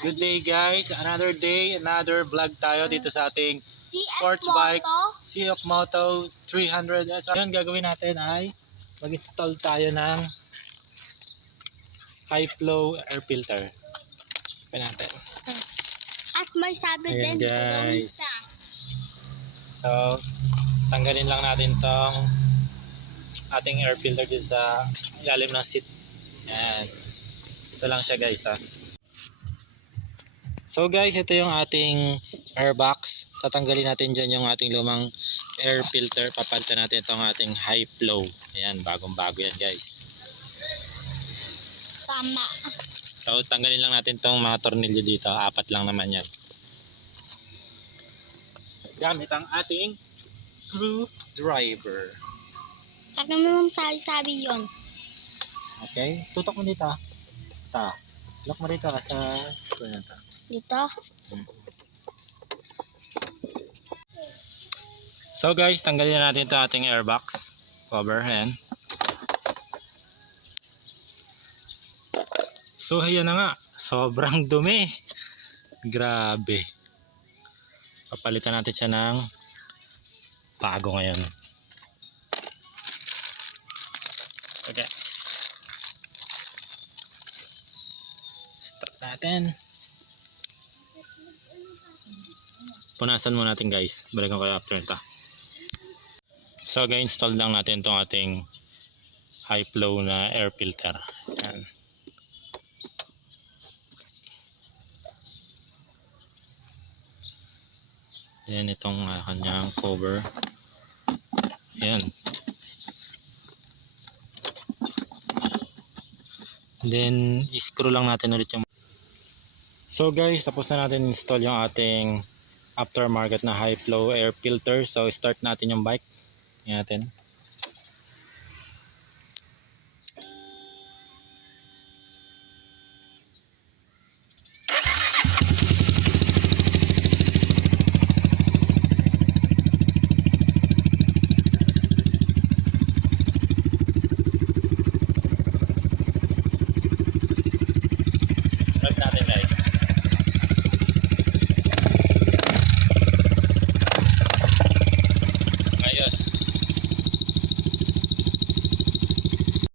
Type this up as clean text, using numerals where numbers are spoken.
Good day guys, another day, another vlog tayo dito sa ating sports bike CF Moto 300. So ngayon gagawin natin ay mag-install tayo ng high flow air filter. Gawin natin. At may sabit Ayan, din guys. So tanggalin lang natin tong ating air filter dito sa ilalim ng seat. Ayan. Ito lang siya guys ha. So guys, ito yung ating air box. Tatanggalin natin dyan yung ating lumang air filter. Papalitan natin itong ating high flow. Ayan, bagong bago yan guys. Tama. So tanggalin lang natin itong mga tornilyo dito. 4 lang naman yan. Gamit ang ating screwdriver. Lagyan mo yung sabi-sabi yun. Okay, tutok mo dito. Lock mo rito sa screw na ito. Dito. So guys, tanggalin na natin ito ating airbox cover. Ayan. So ayan na nga, sobrang dumi. Grabe. Papalitan natin siya ng bago ngayon. Okay. Start natin. Punasan muna natin guys. Balikan ko after ito. So guys, install lang natin itong ating high flow na air filter. Ayan. Then itong kanyang cover. Ayan. Then i-screw lang natin ulit yung. So guys, tapos na natin install yung ating aftermarket na high flow air filter. So start natin yung bike. Tingnan natin.